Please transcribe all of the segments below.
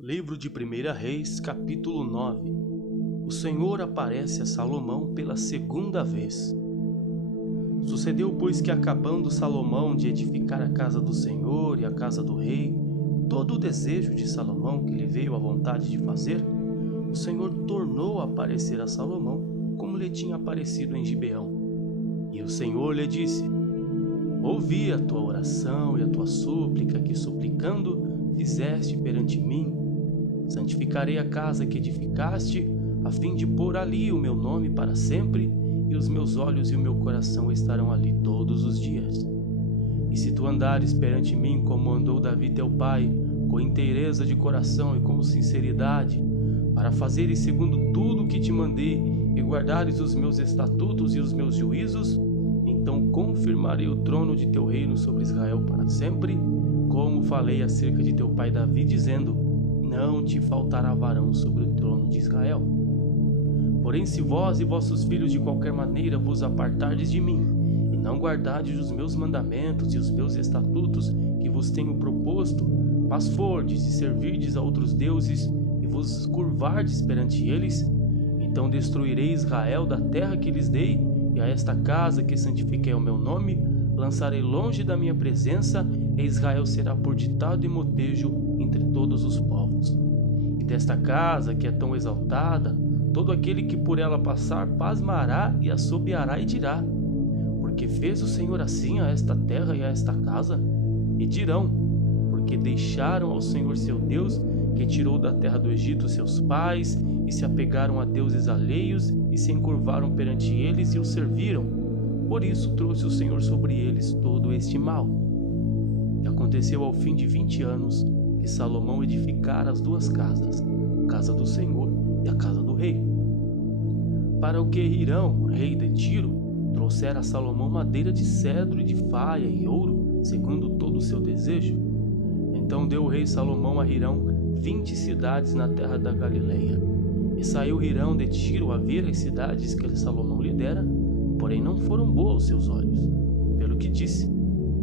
Livro de 1 Reis, capítulo 9. O Senhor aparece a Salomão pela segunda vez. Sucedeu, pois, que acabando Salomão de edificar a casa do Senhor e a casa do rei, todo o desejo de Salomão que lhe veio à vontade de fazer, o Senhor tornou a aparecer a Salomão, como lhe tinha aparecido em Gibeão. E o Senhor lhe disse: Ouvi a tua oração e a tua súplica que, suplicando, fizeste perante mim. Santificarei a casa que edificaste, a fim de pôr ali o meu nome para sempre, e os meus olhos e o meu coração estarão ali todos os dias. E se tu andares perante mim como andou Davi teu pai, com inteireza de coração e com sinceridade, para fazeres segundo tudo o que te mandei, e guardares os meus estatutos e os meus juízos, então confirmarei o trono de teu reino sobre Israel para sempre, como falei acerca de teu pai Davi, dizendo: não te faltará varão sobre o trono de Israel. Porém, se vós e vossos filhos de qualquer maneira vos apartardes de mim, e não guardardes os meus mandamentos e os meus estatutos que vos tenho proposto, mas fordes e servirdes a outros deuses, e vos curvardes perante eles, então destruirei Israel da terra que lhes dei, e a esta casa que santifiquei ao meu nome, lançarei longe da minha presença, e Israel será por ditado e motejo entre todos os povos. E desta casa que é tão exaltada, todo aquele que por ela passar pasmará e assobiará e dirá: porque fez o Senhor assim a esta terra e a esta casa? E dirão: porque deixaram ao Senhor seu Deus, que tirou da terra do Egito seus pais, e se apegaram a deuses alheios, e se encurvaram perante eles e os serviram. Por isso trouxe o Senhor sobre eles todo este mal. E aconteceu ao fim de 20 anos, que Salomão edificara as duas casas, a casa do Senhor e a casa do rei. Para o que Hirão, rei de Tiro, trouxera a Salomão madeira de cedro e de faia e ouro, segundo todo o seu desejo. Então deu o rei Salomão a Hirão 20 cidades na terra da Galileia. E saiu Hirão de Tiro a ver as cidades que Salomão lhe dera, porém não foram boas aos seus olhos. Pelo que disse: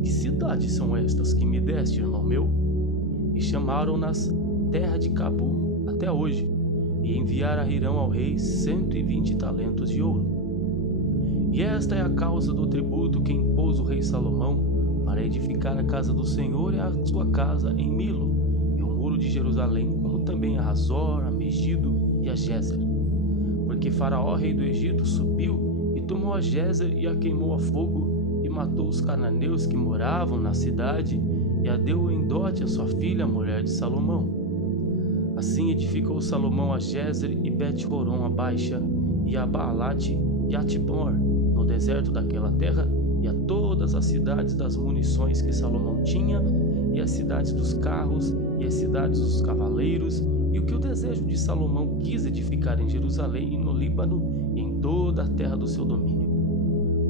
que cidades são estas que me deste, irmão meu? E chamaram-nas Terra de Cabu até hoje, e enviaram a Hirão ao rei 120 talentos de ouro. E esta é a causa do tributo que impôs o rei Salomão para edificar a casa do Senhor e a sua casa em Milo, e o muro de Jerusalém, como também a Hazor, a Megido e a Gézer. Porque Faraó, rei do Egito, subiu e tomou a Gézer e a queimou a fogo, e matou os cananeus que moravam na cidade, e a deu em dote a sua filha, a mulher de Salomão. Assim edificou Salomão a Gézer e Bet-Horon a Baixa, e a Baalate e a Tibor, no deserto daquela terra, e a todas as cidades das munições que Salomão tinha, e as cidades dos carros, e as cidades dos cavaleiros, e o que o desejo de Salomão quis edificar em Jerusalém e no Líbano, e em toda a terra do seu domínio.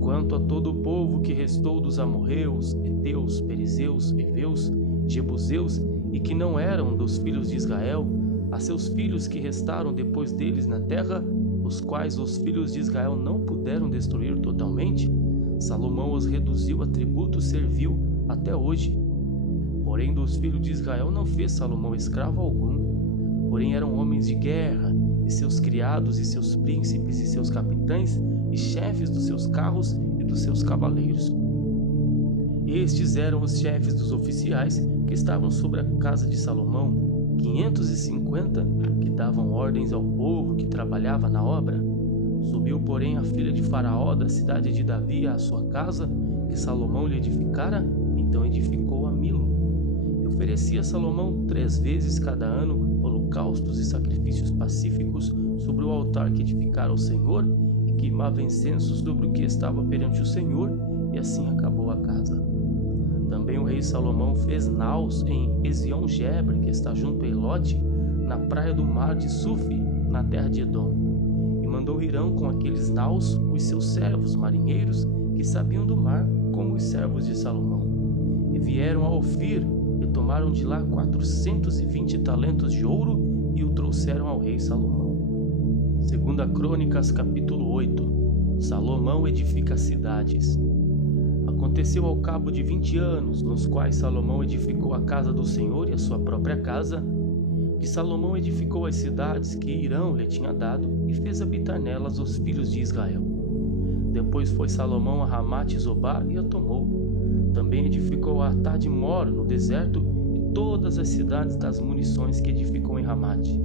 Quanto a todo o povo que restou dos amorreus, heteus, perizeus, heveus, jebuseus, e que não eram dos filhos de Israel, a seus filhos que restaram depois deles na terra, os quais os filhos de Israel não puderam destruir totalmente, Salomão os reduziu a tributo servil até hoje. Porém dos filhos de Israel não fez Salomão escravo algum, porém eram homens de guerra, e seus criados e seus príncipes e seus capitães e chefes dos seus carros e dos seus cavaleiros. Estes eram os chefes dos oficiais que estavam sobre a casa de Salomão, 550, que davam ordens ao povo que trabalhava na obra. Subiu, porém, a filha de Faraó da cidade de Davi à sua casa, que Salomão lhe edificara, então edificou a Milo. E oferecia a Salomão 3 vezes cada ano holocaustos e sacrifícios pacíficos sobre o altar que edificara ao Senhor, e queimava incensos sobre o que estava perante o Senhor, e assim acabou a casa. Também o rei Salomão fez naus em Ezion-Geber, que está junto a Elote, na praia do mar de Sufi, na terra de Edom. E mandou Hirão com aqueles naus os seus servos marinheiros, que sabiam do mar, como os servos de Salomão. E vieram a Ofir, e tomaram de lá 420 talentos de ouro, e o trouxeram ao rei Salomão. 2 Crônicas, capítulo 8. Salomão edifica cidades. Aconteceu ao cabo de 20 anos, nos quais Salomão edificou a casa do Senhor e a sua própria casa, E Salomão edificou as cidades que Hirão lhe tinha dado e fez habitar nelas os filhos de Israel. Depois foi Salomão a Ramate Zobá e a tomou. Também edificou a Tadmor no deserto e todas as cidades das munições que edificou em Ramate.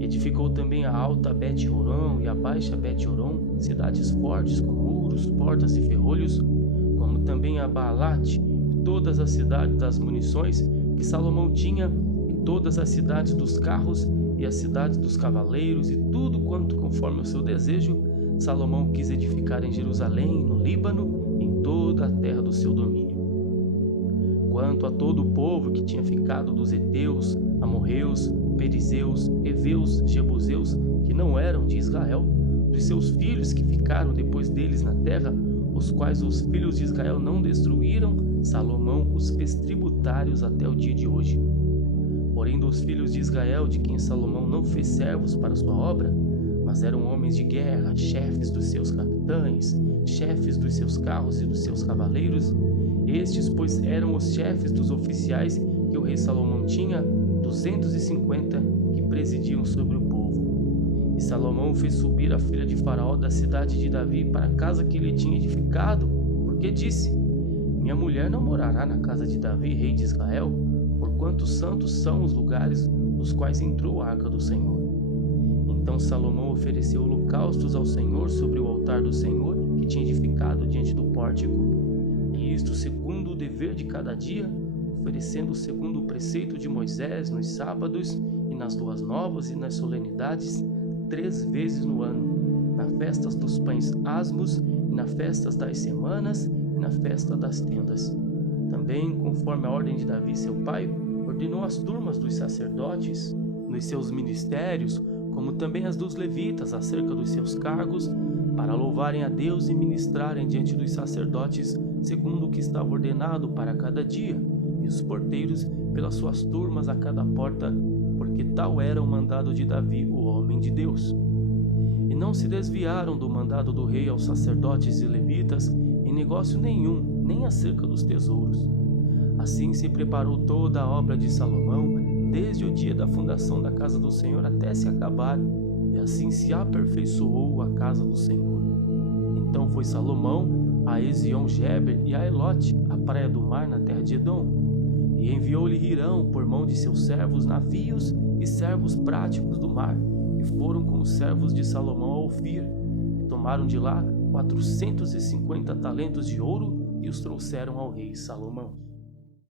Edificou também a alta Bet-Horon e a baixa Bet-Horon, cidades fortes com muros, portas e ferrolhos, como também a Baalate e todas as cidades das munições que Salomão tinha, e todas as cidades dos carros e as cidades dos cavaleiros, e tudo quanto conforme o seu desejo Salomão quis edificar em Jerusalém, no Líbano, em toda a terra do seu domínio. Quanto a todo o povo que tinha ficado dos heteus, amorreus, perizeus, heveus, jebuseus, que não eram de Israel, dos seus filhos que ficaram depois deles na terra, os quais os filhos de Israel não destruíram, Salomão os fez tributários até o dia de hoje. Porém, dos filhos de Israel, de quem Salomão não fez servos para sua obra, mas eram homens de guerra, chefes dos seus capitães, chefes dos seus carros e dos seus cavaleiros, estes, pois, eram os chefes dos oficiais que o rei Salomão tinha, 250, que presidiam sobre o povo. E Salomão fez subir a filha de Faraó da cidade de Davi para a casa que ele tinha edificado, porque disse: minha mulher não morará na casa de Davi, rei de Israel, porquanto santos são os lugares nos quais entrou a arca do Senhor. Então Salomão ofereceu holocaustos ao Senhor sobre o altar do Senhor, que tinha edificado diante do pórtico. E isto segundo o dever de cada dia, oferecendo segundo o preceito de Moisés nos sábados e nas luas novas e nas solenidades, 3 vezes no ano, nas festas dos pães asmos e nas festas das semanas e na festa das tendas. Também, conforme a ordem de Davi seu pai, ordenou as turmas dos sacerdotes nos seus ministérios, como também as dos levitas acerca dos seus cargos, para louvarem a Deus e ministrarem diante dos sacerdotes segundo o que estava ordenado para cada dia, e os porteiros pelas suas turmas a cada porta, porque tal era o mandado de Davi, o homem de Deus. E não se desviaram do mandado do rei aos sacerdotes e levitas em negócio nenhum, nem acerca dos tesouros. Assim se preparou toda a obra de Salomão, desde o dia da fundação da casa do Senhor até se acabar, e assim se aperfeiçoou a casa do Senhor. Então foi Salomão a Ezion-Geber e a Elote, a praia do mar na terra de Edom, e enviou-lhe Hirão por mão de seus servos navios e servos práticos do mar, e foram com os servos de Salomão a Ofir, e tomaram de lá 450 talentos de ouro e os trouxeram ao rei Salomão.